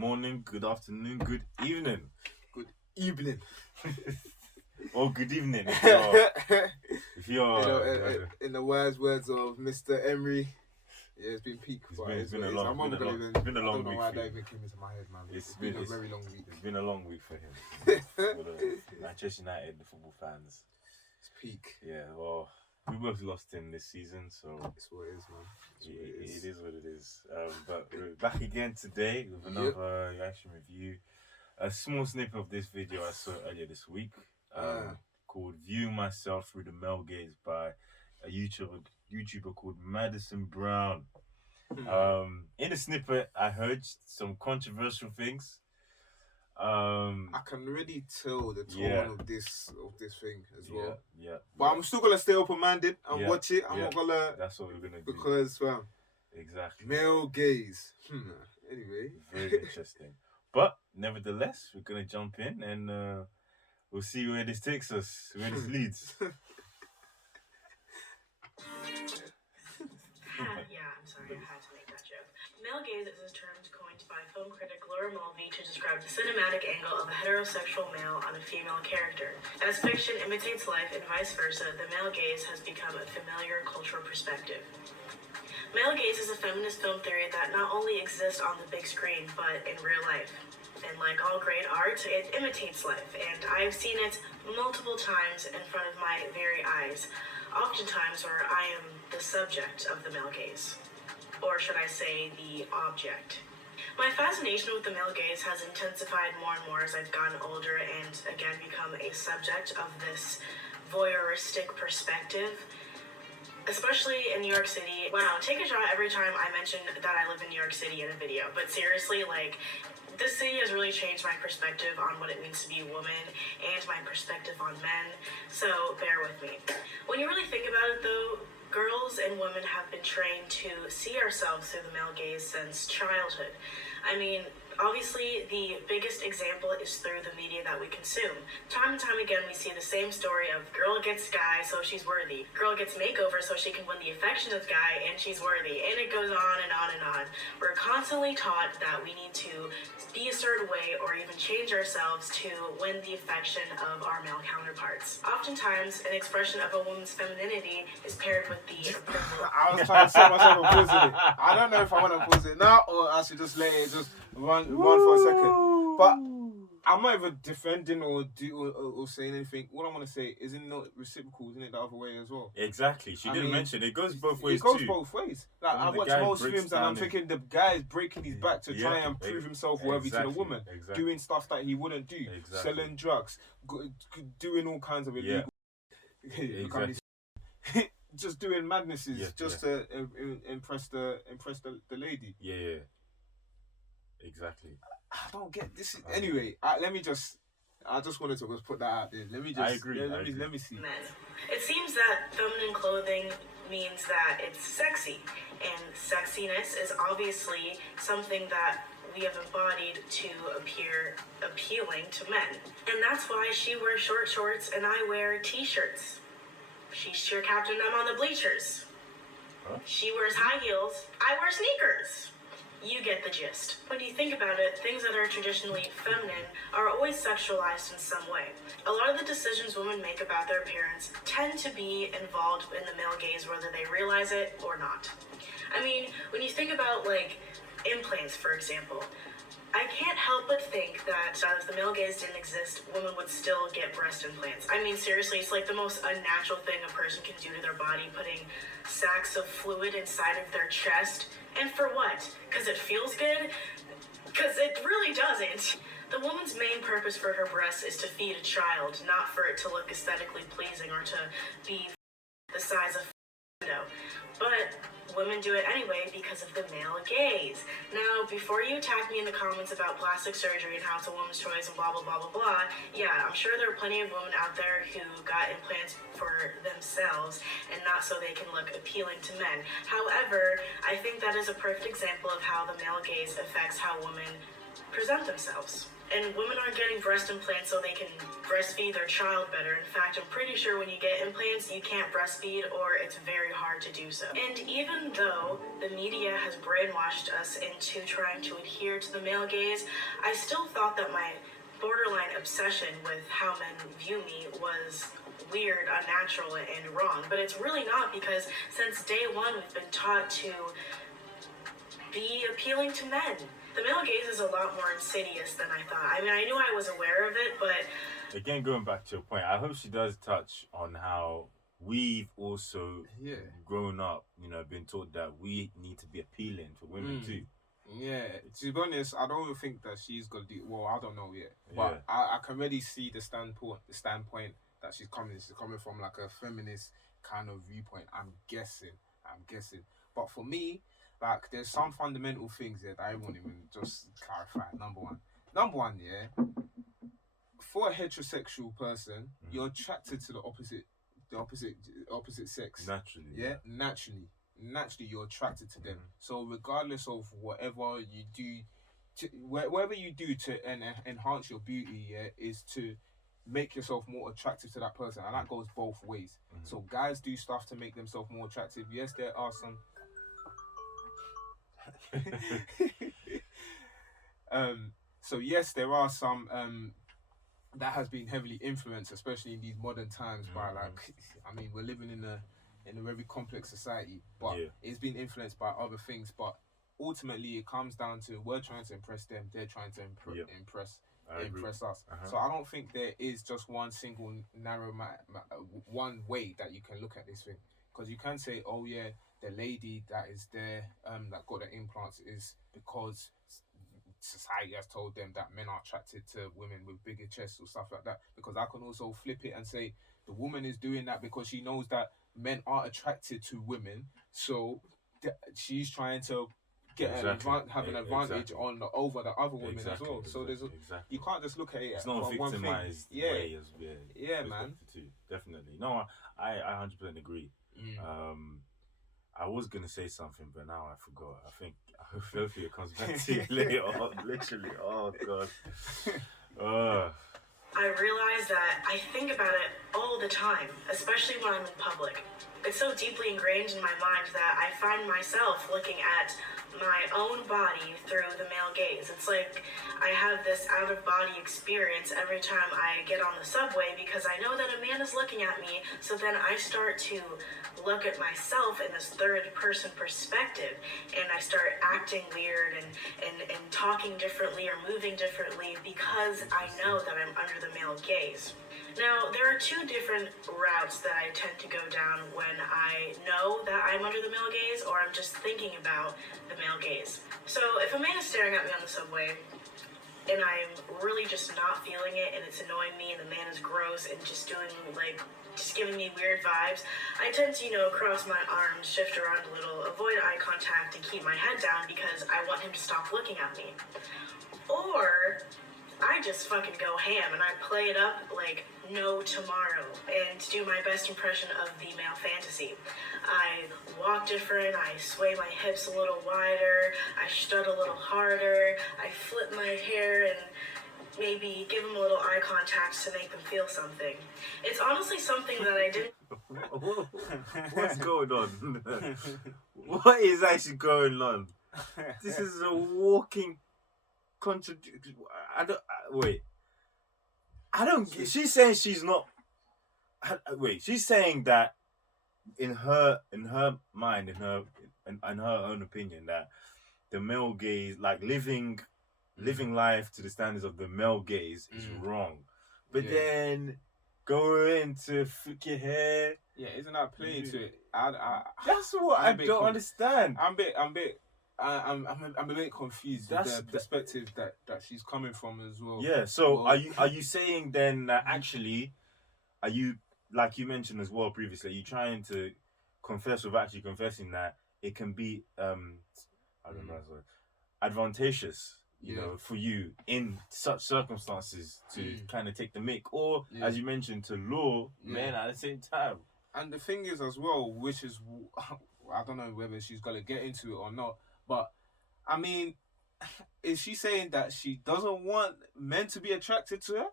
morning, good afternoon, good evening. Good evening. Or good evening if you're in the wise words of Mr. Emery, yeah, it's been peak. It's been a long week. I don't know why that even came into my head, man. It's been a very long week. It's been a long week for him. For the Manchester United, the football fans. It's peak. Yeah, well, we both lost him this season, so it's what it is, man. It is what it is. But we're back again today with another reaction review. A small snippet of this video I saw earlier this week, called "Viewing Myself Through the Male Gaze" by a YouTuber called Madison Brown. In the snippet, I heard some controversial things. I can really tell the tone of this thing as well. Yeah. But I'm still gonna stay open-minded and watch it. I'm not gonna. That's what we're gonna do. Because, exactly. Male gaze. Anyway. Very interesting. But nevertheless, we're gonna jump in and we'll see where this takes us, where this leads. Yeah, I'm sorry, I had to make that joke. Male gaze is a term coined by film critic Laura Mulvey to describe the cinematic angle of a heterosexual male on a female character. As fiction imitates life and vice versa, the male gaze has become a familiar cultural perspective. Male gaze is a feminist film theory that not only exists on the big screen, but in real life. And like all great art, it imitates life, and I've seen it multiple times in front of my very eyes, oftentimes where I am the subject of the male gaze. Or should I say, the object. My fascination with the male gaze has intensified more and more as I've gotten older and again become a subject of this voyeuristic perspective. Especially in New York City. Wow, take a shot every time I mention that I live in New York City in a video. But seriously, this city has really changed my perspective on what it means to be a woman and my perspective on men. So bear with me. When you really think about it though, girls and women have been trained to see ourselves through the male gaze since childhood. I mean, obviously, the biggest example is through the media that we consume. Time and time again, we see the same story of girl gets guy, so she's worthy. Girl gets makeover, so she can win the affection of guy, and she's worthy. And it goes on and on and on. We're constantly taught that we need to be a certain way or even change ourselves to win the affection of our male counterparts. Oftentimes, an expression of a woman's femininity is paired with the approval. I was trying to set myself a pause in it. I don't know if I want to pause it now or I should just let it just run for a second. But I'm not even defending or saying anything. All I want to say is not reciprocal, isn't it, the other way as well? Exactly. She didn't mention it goes both ways. It goes both ways. Like I watch most films and I'm thinking the guy is breaking his back to try and prove himself worthy to the woman, doing stuff that he wouldn't do, selling drugs, doing all kinds of illegal, just doing madnesses to impress the lady. Yeah. Exactly. I don't get this. Anyway, I just wanted to put that out there. Let me just. I agree. Let me see. Men. It seems that feminine clothing means that it's sexy, and sexiness is obviously something that we have embodied to appear appealing to men. And that's why she wears short shorts and I wear t-shirts. She's cheer captain them on the bleachers. Huh? She wears high heels, I wear sneakers. You get the gist. When you think about it, things that are traditionally feminine are always sexualized in some way. A lot of the decisions women make about their appearance tend to be involved in the male gaze, whether they realize it or not. I mean, when you think about implants, for example, I can't help but think that if the male gaze didn't exist, women would still get breast implants. I mean, seriously, it's the most unnatural thing a person can do to their body, putting sacks of fluid inside of their chest. And for what? Because it feels good? Because it really doesn't. The woman's main purpose for her breasts is to feed a child, not for it to look aesthetically pleasing or to be the size of a window. But women do it anyway because of the male gaze. Now, before you attack me in the comments about plastic surgery and how it's a woman's choice and blah, blah, blah, blah, blah, yeah, I'm sure there are plenty of women out there who got implants for themselves and not so they can look appealing to men. However, I think that is a perfect example of how the male gaze affects how women present themselves. And women aren't getting breast implants so they can breastfeed their child better. In fact, I'm pretty sure when you get implants, you can't breastfeed or it's very hard to do so. And even though the media has brainwashed us into trying to adhere to the male gaze, I still thought that my borderline obsession with how men view me was weird, unnatural, and wrong. But it's really not, because since day one, we've been taught to be appealing to men. The male gaze is a lot more insidious than I thought. I mean, I knew I was aware of it, but... Again, going back to your point, I hope she does touch on how we've also grown up, you know, been taught that we need to be appealing to women too. Yeah, to be honest, I don't think that she's gonna do well. I don't know yet, but I can really see the standpoint that she's coming. She's coming from like a feminist kind of viewpoint. I'm guessing. But for me, like, there's some fundamental things that I won't even just clarify. Number one, yeah. For a heterosexual person, you're attracted to the opposite sex. Naturally. Yeah, naturally you're attracted to them. So regardless of whatever you do, whatever you do to enhance your beauty, is to make yourself more attractive to that person, and that goes both ways. So guys do stuff to make themselves more attractive. Yes, there are some. So yes, there are some that has been heavily influenced, especially in these modern times, by like, I mean, we're living in a very complex society, but it's been influenced by other things. But ultimately, it comes down to we're trying to impress them, they're trying to impress us. So I don't think there is just one single narrow one way that you can look at this thing, because you can say, oh yeah, the lady that is there that got the implants is because society has told them that men are attracted to women with bigger chests or stuff like that. Because I can also flip it and say the woman is doing that because she knows that men are attracted to women, so she's trying to get have an advantage over the other women as well. So there's you can't just look at it. It's not a victimized way. Man. Definitely. No, I 100% agree. I was gonna say something, but now I forgot. I think hopefully it comes back to you later on. Literally, oh god. I realize that I think about it all the time, especially when I'm in public. It's so deeply ingrained in my mind that I find myself looking at my own body through the male gaze. It's like I have this out-of-body experience every time I get on the subway, because I know that a man is looking at me, so then I start to look at myself in this third-person perspective, and I start acting weird and talking differently or moving differently because I know that I'm under the male gaze. Now, there are two different routes that I tend to go down when I know that I'm under the male gaze or I'm just thinking about the male gaze. So if a man is staring at me on the subway and I'm really just not feeling it and it's annoying me and the man is gross and just giving me weird vibes, I tend to, cross my arms, shift around a little, avoid eye contact, and keep my head down because I want him to stop looking at me. Or I just fucking go ham and I play it up like no tomorrow and do my best impression of the male fantasy. I walk different, I sway my hips a little wider, I strut a little harder, I flip my hair and maybe give them a little eye contact to make them feel something. It's honestly something that I didn't... What's going on? What is actually going on? This is a walking contradiction. She's saying she's not... she's saying that in her mind, in her own opinion, that the male gaze, like living life to the standards of the male gaze, is wrong. But then going to flick your hair, isn't that playing to it? That's what I don't understand. I'm a bit confused. That's the perspective that she's coming from as well. Yeah. So are you saying then that actually, are you, like you mentioned as well previously, are you trying to confess without actually confessing that it can be advantageous, you know, for you in such circumstances to kind of take the mick, or as you mentioned, to lure men at the same time? And the thing is as well, which is, I don't know whether she's gonna get into it or not, but I mean, is she saying that she doesn't want men to be attracted to her?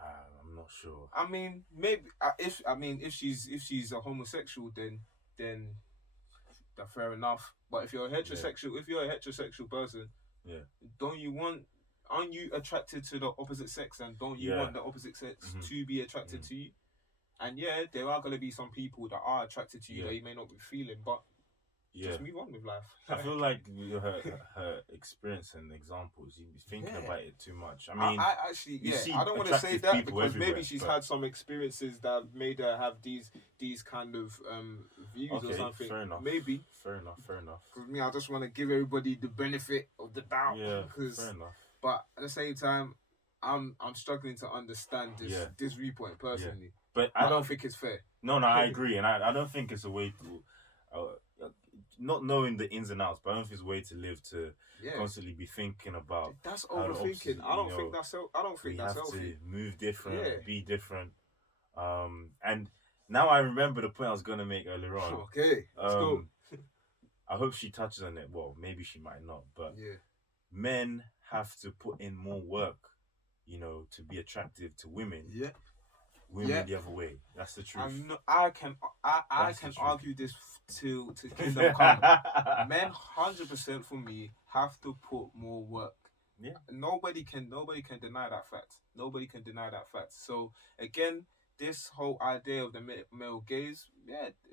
I'm not sure. I mean, maybe if she's a homosexual, then fair enough. But if you're a heterosexual person, aren't you attracted to the opposite sex, and don't you want the opposite sex to be attracted to you? And there are gonna be some people that are attracted to you that you may not be feeling, but just move on with life. I feel like her experience and examples, you be thinking about it too much. I mean, I actually, I don't want to say that because maybe she's had some experiences that made her have these kind of views or something. Fair enough. Maybe. Fair enough. Because me, I just want to give everybody the benefit of the doubt. Yeah, fair enough. But at the same time, I'm struggling to understand this viewpoint personally. But I don't think it's fair. No, I agree, and I don't think it's a way to. Not knowing the ins and outs, but I don't think it's a way to live to constantly be thinking about. That's overthinking. I don't think that's healthy. We have to move different, be different. And now I remember the point I was gonna make earlier on. Okay, let's go. I hope she touches on it. Well, maybe she might not, but men have to put in more work, to be attractive to women. Yeah. Women the other way. That's the truth. I can argue this till kingdom come. Men, 100% for me, have to put more work. Yeah. Nobody can deny that fact. Nobody can deny that fact. So again, this whole idea of the male gaze,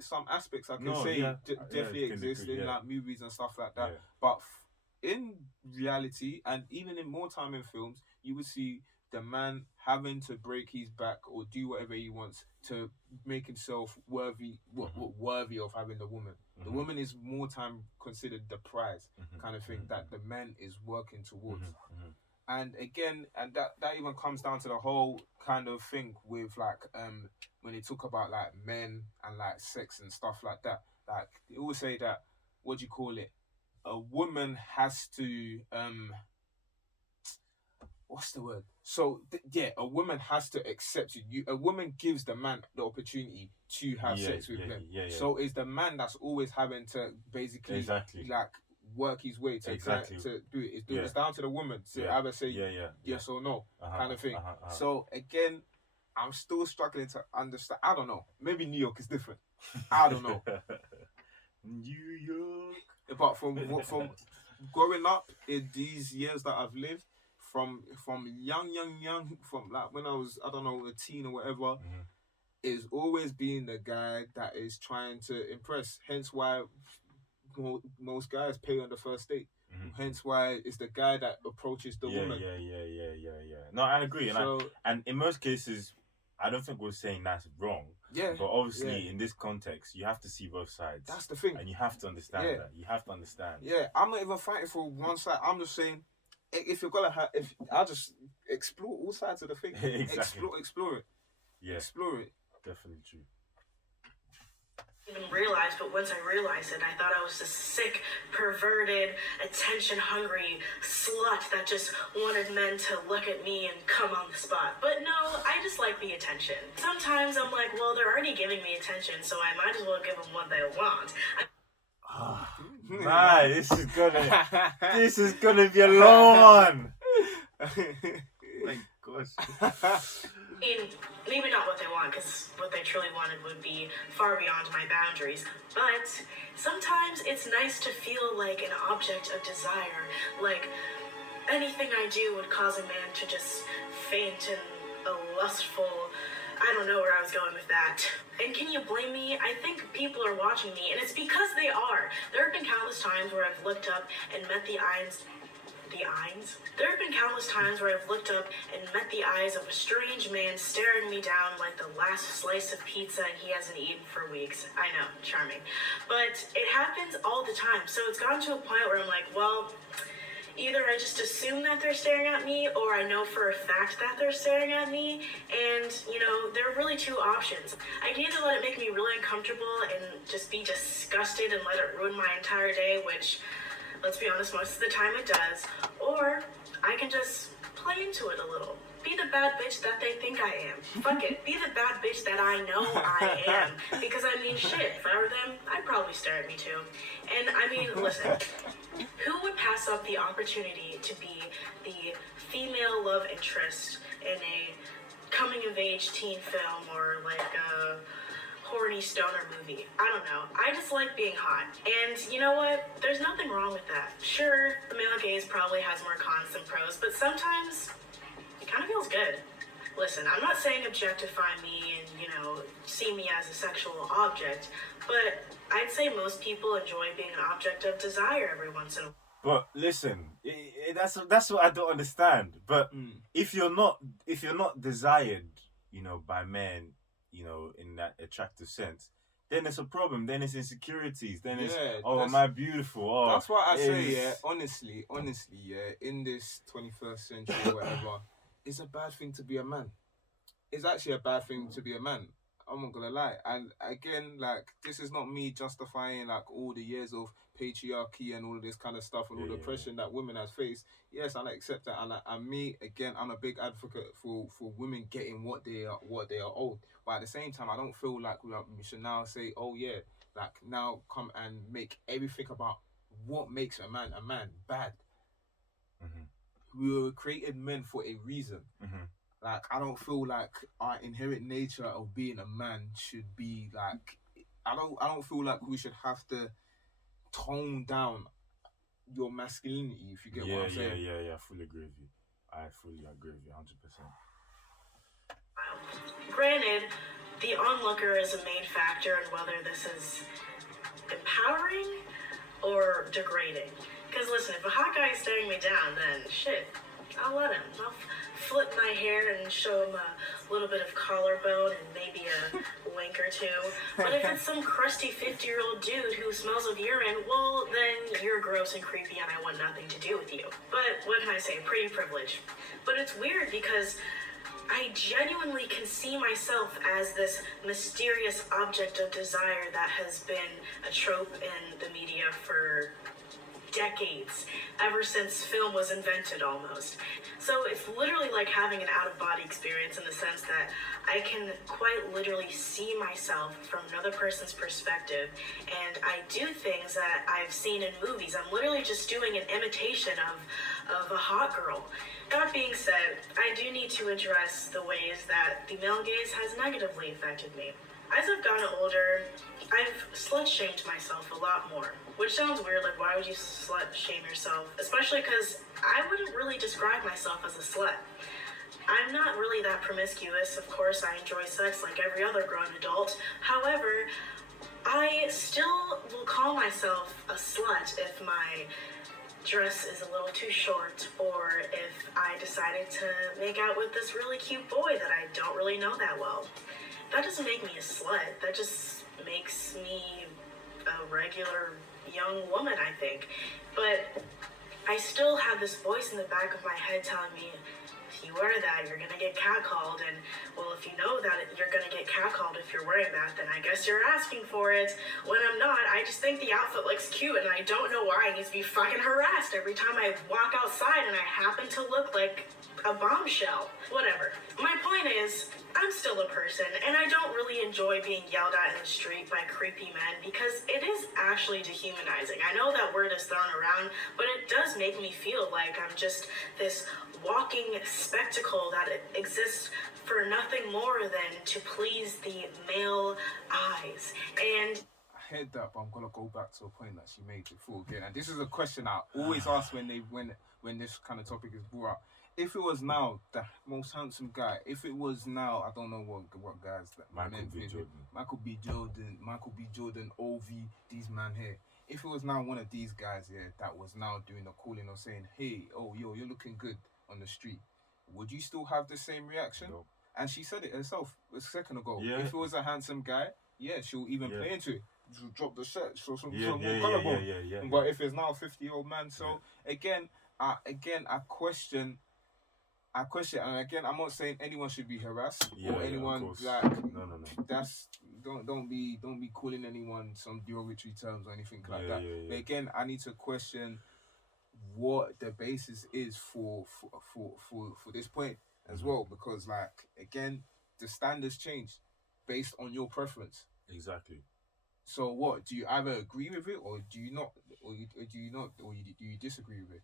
some aspects I can say definitely exist in like movies and stuff like that. Yeah. But in reality, and even in more time in films, you would see the man having to break his back or do whatever he wants to make himself worthy of having the woman. Mm-hmm. The woman is more time considered the prize kind of thing that the man is working towards. And again, and that even comes down to the whole kind of thing with like when they talk about like men and like sex and stuff like that. Like they always say that, what do you call it? A woman has to what's the word? So a woman has to accept you. A woman gives the man the opportunity to have sex with them. So it's the man that's always having to basically like work his way to to do it. It's down to the woman to either say yes or no kind of thing. So again, I'm still struggling to understand. I don't know. Maybe New York is different. I don't know. New York. But from growing up in these years that I've lived, from young, from like when I was, I don't know, a teen or whatever, is always being the guy that is trying to impress. Hence why most guys pay on the first date. Hence why it's the guy that approaches the woman. Yeah. No, I agree. And in most cases, I don't think we're saying that's wrong. Yeah. But obviously, in this context, you have to see both sides. That's the thing. And you have to understand that. You have to understand. Yeah, I'm not even fighting for one side. I'm just saying, if you're gonna I'll just explore all sides of the thing. Exactly. Explore it. Yeah. Explore it. Definitely true. Even realized, but once I realized it, I thought I was this sick, perverted, attention-hungry slut that just wanted men to look at me and come on the spot. But no, I just like the attention. Sometimes I'm like, well, they're already giving me attention, so I might as well give them what they want. Man, this is gonna be a long one. My gosh. I mean, maybe not what they want, because what they truly wanted would be far beyond my boundaries. But sometimes it's nice to feel like an object of desire. Like anything I do would cause a man to just faint in a lustful... I don't know where I was going with that. And can you blame me? I think people are watching me, and it's because they are. There have been countless times where I've looked up and met the eyes... There have been countless times where I've looked up and met the eyes of a strange man staring me down like the last slice of pizza and he hasn't eaten for weeks. I know, charming. But it happens all the time. So it's gotten to a point where I'm like, well, either I just assume that they're staring at me, or I know for a fact that they're staring at me. And, there are really two options. I can either let it make me really uncomfortable and just be disgusted and let it ruin my entire day, which... let's be honest, most of the time it does. Or I can just play into it a little. be the bad bitch that they think I am. Fuck it. Be the bad bitch that I know I am. Because I mean, shit, if I were them, I'd probably stare at me too. And I mean, listen, who would pass up the opportunity to be the female love interest in a coming of age teen film or like a horny stoner movie? I don't know. I just like being hot. And you know what? There's nothing wrong with that. Sure, the male gaze probably has more cons than pros, but sometimes it kind of feels good. Listen, I'm not saying objectify me and, you know, see me as a sexual object, but I'd say most people enjoy being an object of desire every once in a while. But listen, that's what I don't understand. But if you're not desired, you know, by men, you know, in that attractive sense, then it's a problem. Then it's insecurities. Then it's am I beautiful? Oh, that's why I say, yeah, honestly, yeah, in this 21st century or whatever, it's a bad thing to be a man. It's actually a bad thing to be a man. I'm not gonna lie. And again, like, this is not me justifying like all the years of patriarchy and all of this kind of stuff and all the oppression that women have faced. Yes, I accept that. And me, again, I'm a big advocate for women getting what they are owed. But at the same time, I don't feel like we should now say, oh yeah, like now come and make everything about what makes a man bad. We were created men for a reason. Like, I don't feel like our inherent nature of being a man should be like, I don't feel like we should have to tone down your masculinity, if you get what I'm saying. Yeah, I fully agree with you. I fully agree with you 100%. Granted, the onlooker is a main factor in whether this is empowering or degrading. Because listen, if a hot guy is staring me down, then shit, I'll let him. I'll flip my hair and show him a little bit of collarbone and maybe a wink or two. But if it's some crusty 50-year-old dude who smells of urine, well, then you're gross and creepy and I want nothing to do with you. But what can I say? Pretty privilege. But it's weird because I genuinely can see myself as this mysterious object of desire that has been a trope in the media for decades, ever since film was invented almost. So it's literally like having an out-of-body experience in the sense that I can quite literally see myself from another person's perspective, and I do things that I've seen in movies. I'm literally just doing an imitation of a hot girl. That being said, I do need to address the ways that the male gaze has negatively affected me. As I've gotten older, I've slut-shamed myself a lot more. Which sounds weird, like why would you slut-shame yourself? Especially because I wouldn't really describe myself as a slut. I'm not really that promiscuous. Of course, I enjoy sex like every other grown adult. However, I still will call myself a slut if my dress is a little too short, or if I decided to make out with this really cute boy that I don't really know that well. That doesn't make me a slut. That just makes me a regular young woman, I think. But I still have this voice in the back of my head telling me, if you wear that, you're gonna get catcalled, and well, if you know that you're gonna get catcalled if you're wearing that, then I guess you're asking for it. When I'm not, I just think the outfit looks cute, and I don't know why I need to be fucking harassed every time I walk outside and I happen to look like a bombshell. Whatever. My point is, I'm still a person, and I don't really enjoy being yelled at in the street by creepy men because it is actually dehumanizing. I know that word is thrown around, but it does make me feel like I'm just this walking spectacle that exists for nothing more than to please the male eyes. And I heard that, but I'm gonna go back to a point that she made before again. And this is a question I always ask when this kind of topic is brought up. If it was now the most handsome guy, if it was now, I don't know what guys that Michael B. Jordan, OV, these man here. If it was now one of these guys here that was now doing the calling or saying, hey, oh yo, you're looking good on the street, would you still have the same reaction? No. And she said it herself a second ago. Yeah. If it was a handsome guy, yeah, she'll even play into it. She'll drop the shirt, show some more collarbone. But if it's now a 50-year-old man, so again, I question, and again, I'm not saying anyone should be harassed or anyone like. No. That's don't be calling anyone some derogatory terms or anything like that. But again, I need to question what the basis is for this point. as well, because like again, the standards change based on your preference. Exactly. So what do you either agree with it or do you not, or do you disagree with it?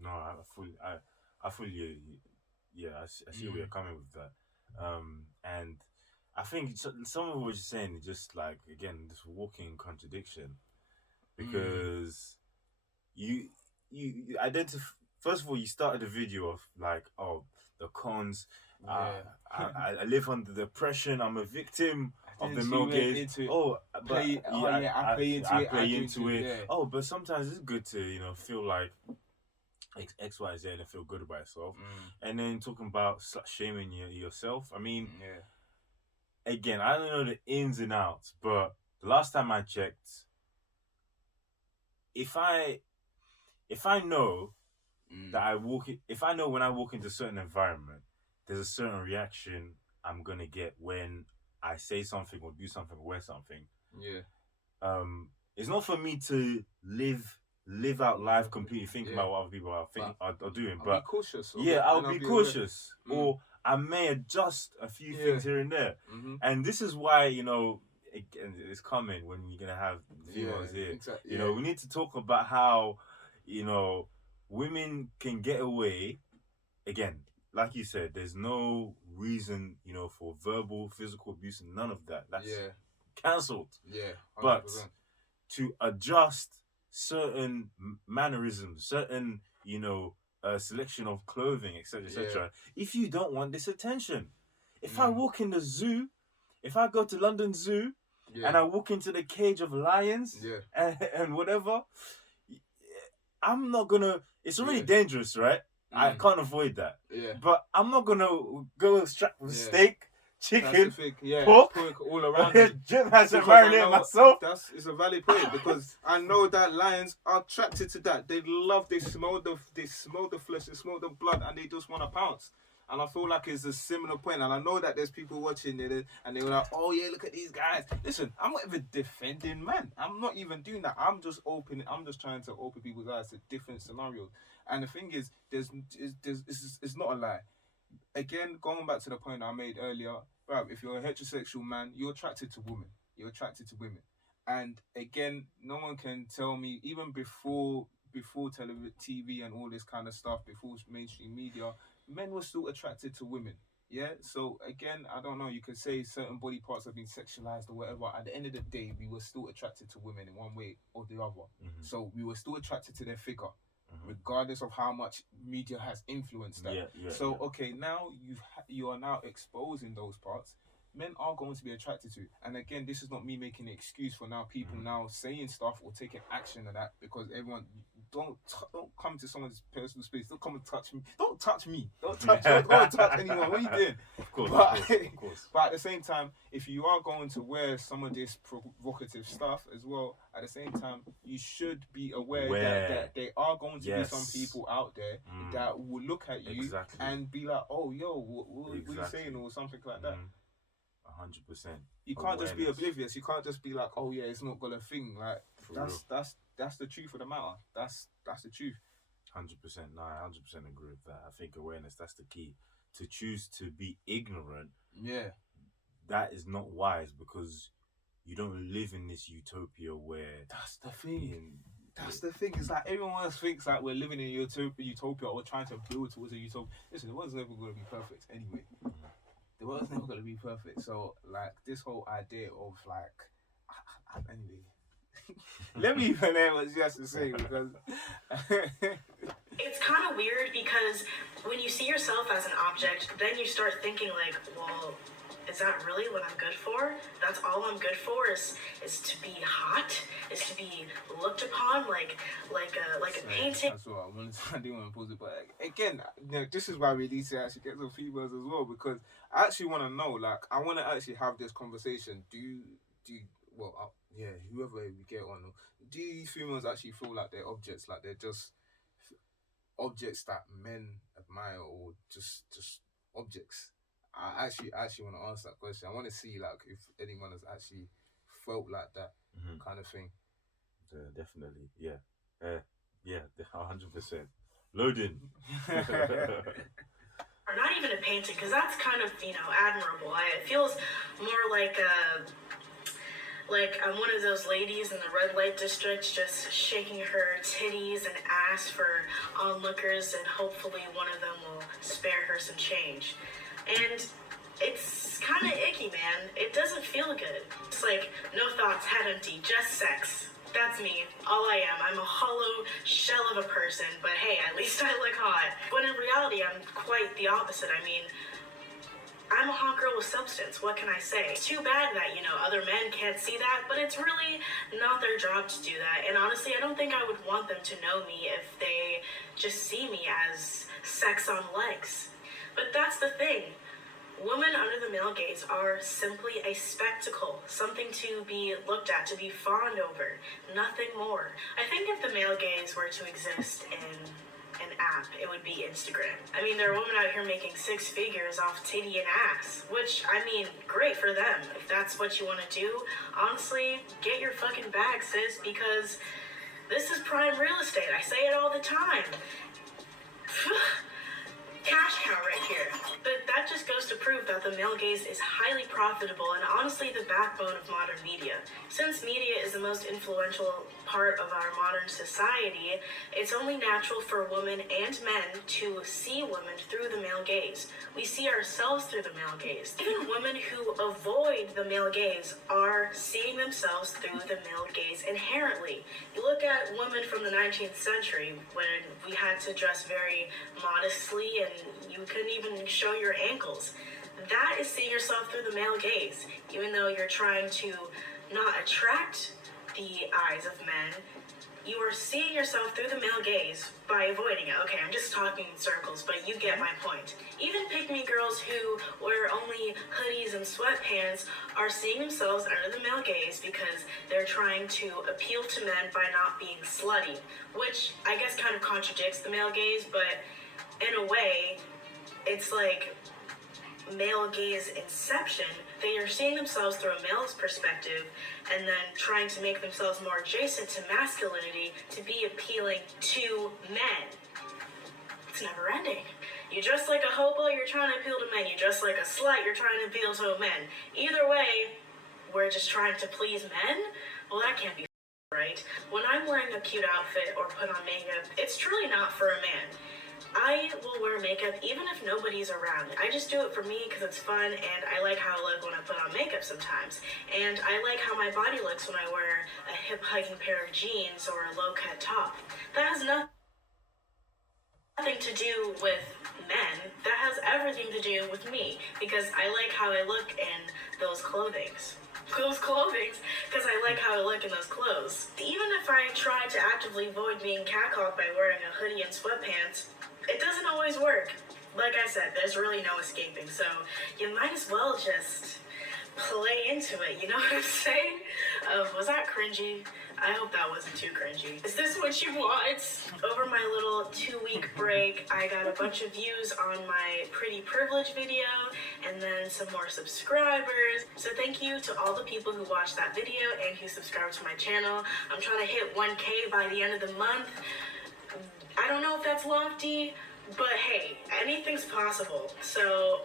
No, I fully, yeah, I see where you're coming with that. And I think some of what you're saying is just like, again, this walking contradiction, because you identify. First of all, you started the video of like, oh, the cons. I live under depression. I'm a victim of the male gaze. Oh, but I play into it. Yeah. Oh, but sometimes it's good to feel like X, Y, Z and feel good about yourself. And then talking about slut shaming yourself. I mean, again, I don't know the ins and outs, but the last time I checked, if I know that if I know when I walk into a certain environment, there's a certain reaction I'm gonna get when I say something or do something or wear something. Yeah. It's not for me to live out life completely thinking about what other people are doing, but be cautious. I'll be cautious, or I may adjust a few things here and there. And this is why it's coming when you're gonna have females here. Exactly. We need to talk about how women can get away. Again, like you said, there's no reason for verbal, physical abuse, and none of that. That's cancelled. Yeah, 100%. But to adjust certain mannerisms, certain selection of clothing, etc., etc. If you don't want this attention, if I walk in the zoo, if I go to London Zoo and I walk into the cage of lions and whatever, I'm not gonna. It's already dangerous, right? I can't avoid that. Yeah. But I'm not gonna go strapped with steak, chicken, pork all around me. Jim has to marinate myself. It's a valid point, because I know that lions are attracted to that. They smell the flesh, they smell the blood, and they just want to pounce. And I feel like it's a similar point. And I know that there's people watching it and they were like, oh yeah, look at these guys. Listen, I'm not even defending man. I'm not even doing that. I'm just trying to open people's eyes to different scenarios. And the thing is, it's not a lie. Again, going back to the point I made earlier, bro, if you're a heterosexual man, you're attracted to women. You're attracted to women. And again, no one can tell me, even before TV and all this kind of stuff, before mainstream media, men were still attracted to women. Yeah, so again, I don't know, you could say certain body parts have been sexualized or whatever. At the end of the day, we were still attracted to women in one way or the other. So we were still attracted to their figure, regardless of how much media has influenced that. Okay, now you are now exposing those parts. Men are going to be attracted to it. And again, this is not me making an excuse for now people now saying stuff or taking action of that, because everyone don't come to someone's personal space. Don't come and touch me. Don't touch me. Don't touch anyone. What are you doing? Of course. But at the same time, if you are going to wear some of this provocative stuff as well, at the same time, you should be aware that there are going to be some people out there that will look at you and be like, oh, yo, what are you saying, or something like that. 100%. You can't just be oblivious. You can't just be like, oh yeah, it's not got a thing. Like that's the truth of the matter. That's the truth. 100%. No, I 100% agree with that. I think awareness, that's the key. To choose to be ignorant, that is not wise, because you don't live in this utopia where. That's the thing. The thing. It's like everyone else thinks like we're living in a utopia or trying to build towards a utopia. Listen, the world's never going to be perfect anyway. The world's never going to be perfect. So, like, this whole idea of, like, anyway. Let me even hear what you have to say, because... It's kind of weird, because when you see yourself as an object, then you start thinking, like, well, is that really what I'm good for? That's all I'm good for is to be hot, is to be looked upon like a painting. That's what I didn't want to pose it, but again, this is why we need to actually get some females as well, because I actually want to know, like, I want to actually have this conversation. Whoever we get on, do these females actually feel like they're objects, like they're just objects that men admire, or just objects? I actually want to answer that question. I want to see, like, if anyone has actually felt like that kind of thing. Definitely, yeah, 100%. Loading. or not even a painting, because that's kind of, you know, admirable. It feels more like I'm one of those ladies in the red light district just shaking her titties and ass for onlookers, and hopefully one of them will spare her some change. And it's kind of icky, man. It doesn't feel good. It's like, no thoughts, head empty, just sex. That's me. All I am. I'm a hollow shell of a person, but hey, at least I look hot. When in reality, I'm quite the opposite. I mean, I'm a hot girl with substance. What can I say? It's too bad that, you know, other men can't see that, but it's really not their job to do that. And honestly, I don't think I would want them to know me if they just see me as sex on legs. But that's the thing. Women under the male gaze are simply a spectacle, something to be looked at, to be fawned over, nothing more. I think if the male gaze were to exist in an app, it would be Instagram. I mean, there are women out here making 6 figures off titty and ass, which, I mean, great for them. If that's what you want to do, honestly, get your fucking bag, sis, because this is prime real estate. I say it all the time. Cash cow right here. But that just goes to prove that the male gaze is highly profitable and honestly the backbone of modern media. Since media is the most influential part of our modern society, it's only natural for women and men to see women through the male gaze. We see ourselves through the male gaze. Even women who avoid the male gaze are seeing themselves through the male gaze inherently. You look at women from the 19th century when we had to dress very modestly and you couldn't even show your ankles. That is seeing yourself through the male gaze. Even though you're trying to not attract the eyes of men, you are seeing yourself through the male gaze by avoiding it. Okay, I'm just talking in circles, but you get my point. Even pick-me girls who wear only hoodies and sweatpants are seeing themselves under the male gaze because they're trying to appeal to men by not being slutty, which I guess kind of contradicts the male gaze, but in a way, it's like male gaze inception. They are seeing themselves through a male's perspective and then trying to make themselves more adjacent to masculinity to be appealing to men. It's never ending. You dress like a hobo, you're trying to appeal to men. You dress like a slut, you're trying to appeal to men. Either way, we're just trying to please men? Well, that can't be right. When I'm wearing a cute outfit or put on makeup, it's truly not for a man. I will wear makeup even if nobody's around. I just do it for me because it's fun and I like how I look when I put on makeup sometimes. And I like how my body looks when I wear a hip-hugging pair of jeans or a low-cut top. That has nothing to do with men. That has everything to do with me because I like how I look in those clothings. Because I like how I look in those clothes. Even if I try to actively avoid being catcalled by wearing a hoodie and sweatpants, it doesn't always work. Like I said, there's really no escaping, so you might as well just play into it, you know what I'm saying? Was that cringy? I hope that wasn't too cringy. Is this what you want? Over my little 2-week break, I got a bunch of views on my pretty privilege video and then some more subscribers. So thank you to all the people who watched that video and who subscribed to my channel. I'm trying to hit 1K by the end of the month. I don't know if that's lofty, but hey, anything's possible. So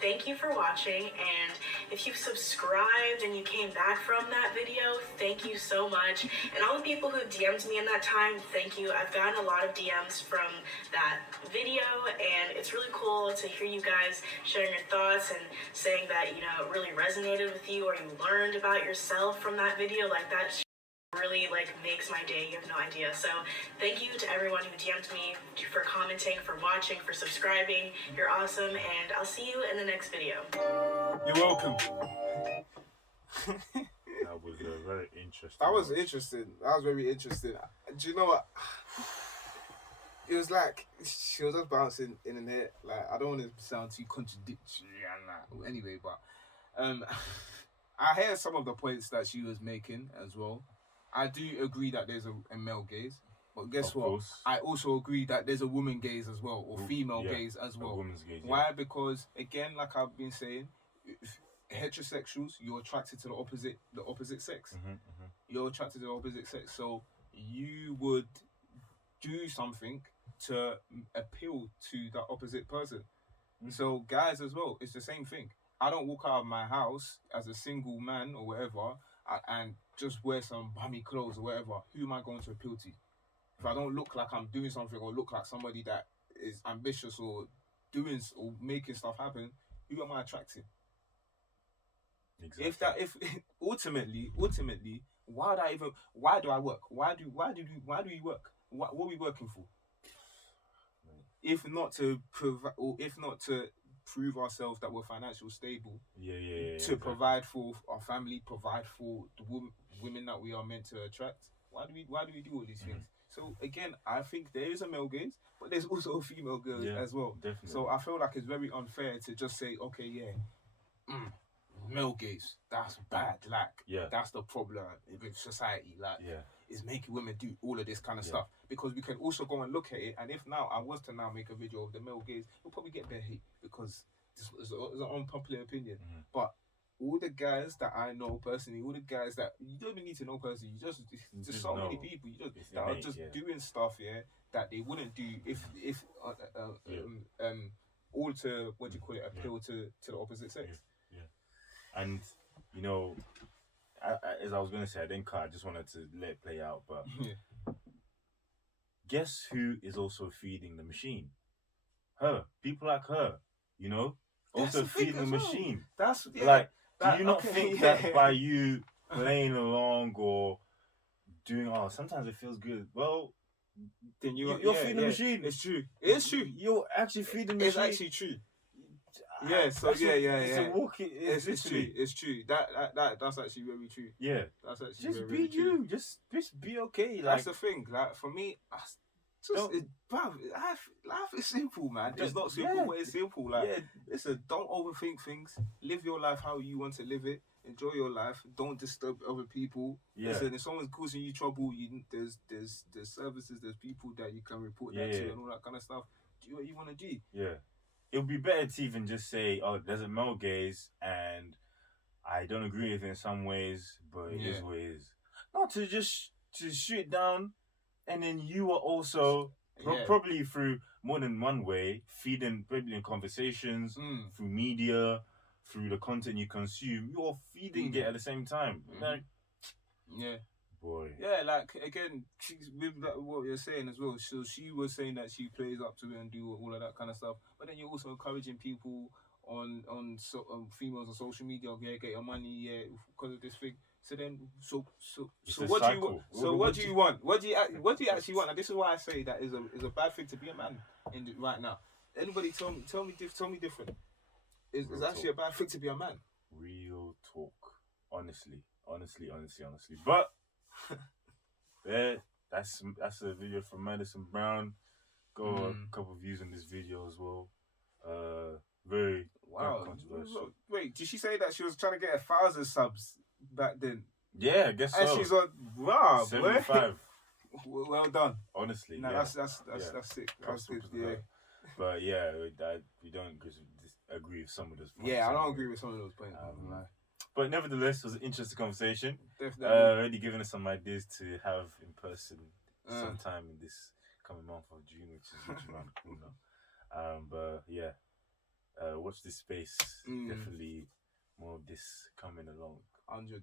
thank you for watching, and if you've subscribed and you came back from that video, thank you so much. And all the people who DM'd me in that time, thank you. I've gotten a lot of DMs from that video, and it's really cool to hear you guys sharing your thoughts and saying that, you know, it really resonated with you or you learned about yourself from that video. Like, that really makes my day. You have no idea. So thank you to everyone who DM'd me, for commenting, for watching, for subscribing. You're awesome, and I'll see you in the next video. You're welcome. That was very interesting. That was interesting. That was very interesting. Do you know what? It was like she was just bouncing in and there. Like, I don't want to sound too contradictory and that. Anyway, but I hear some of the points that she was making as well. I do agree that there's a male gaze, but guess what? Course. I also agree that there's a woman gaze as well, or female gaze as well. A woman's gaze. Why? Because again, like I've been saying, heterosexuals, you're attracted to the opposite sex. You're attracted to the opposite sex, so you would do something to appeal to the opposite person. So guys as well, it's the same thing. I don't walk out of my house as a single man or whatever and just wear some bummy clothes or whatever. Who am I going to appeal to? If I don't look like I'm doing something or look like somebody that is ambitious or doing or making stuff happen, who am I attracting? Exactly. If ultimately, why do I work? Why do we work? What are we working for? If not to provide, or if not to prove ourselves that we're financially stable, to provide for our family, provide for the women that we are meant to attract. Why do we do all these things? So again, I think there is a male gaze, but there's also a female gaze as well. Definitely. So I feel like it's very unfair to just say, okay, male gaze, that's bad. Like, that's the problem with society. Like, is making women do all of this kind of stuff. Because we can also go and look at it, and if now I was to now make a video of the male gaze, we'll probably get bare hate because it's an unpopular opinion. But all the guys that I know personally, all the guys that you don't even need to know personally, just so many people that are just doing stuff that they wouldn't do if all to appeal to the opposite sex. And you know, as I was gonna say, I didn't cut. I just wanted to let it play out. But guess who is also feeding the machine? Her. People like her. You know, also feeding the machine. That's like. Do you not think that by you playing along or doing, sometimes it feels good? Well, then you're feeding the machine. It's true. It's true. You're actually feeding the machine. It's actually true. Yeah. So It's a walk. It's true. It's true. That's actually very true. Yeah. That's actually just very, be very true. you. Just be okay. That's the thing. Like for me, life is simple, man. It's not simple, but it's simple. Like, listen, don't overthink things. Live your life how you want to live it. Enjoy your life. Don't disturb other people. Listen, if someone's causing you trouble, there's services, there's people that you can report that to and all that kind of stuff. Do what you want to do. Yeah. It would be better to even just say, there's a male gaze, and I don't agree with it in some ways, but it is what it is. Not to just to shoot it down. And then you are also probably through more than one way feeding, probably in conversations, through media, through the content you consume. You're feeding it at the same time. Like, boy. Yeah, like again, with what you're saying as well. So she was saying that she plays up to it and do all of that kind of stuff. But then you're also encouraging people on females on social media. Get your money, because of this thing. So then, so what do you want? So what do you want? What do you actually want? And this is why I say that is a bad thing to be a man right now. Anybody tell me different. It's actually a bad thing to be a man. Real talk, honestly. But that's a video from Madison Brown. Got a couple of views on this video as well. Very controversial. Wait, did she say that she was trying to get 1,000 subs back then? Yeah, I guess so. And she's on 75. Well done. Honestly, that's sick. That's good. Yeah. But we don't agree with some of those points. Yeah, I don't agree with some of those points. But nevertheless, it was an interesting conversation. Definitely. Already giving us some ideas to have in person sometime in this coming month of June, which is around the corner. But yeah, watch this space. Definitely more of this coming along. 100.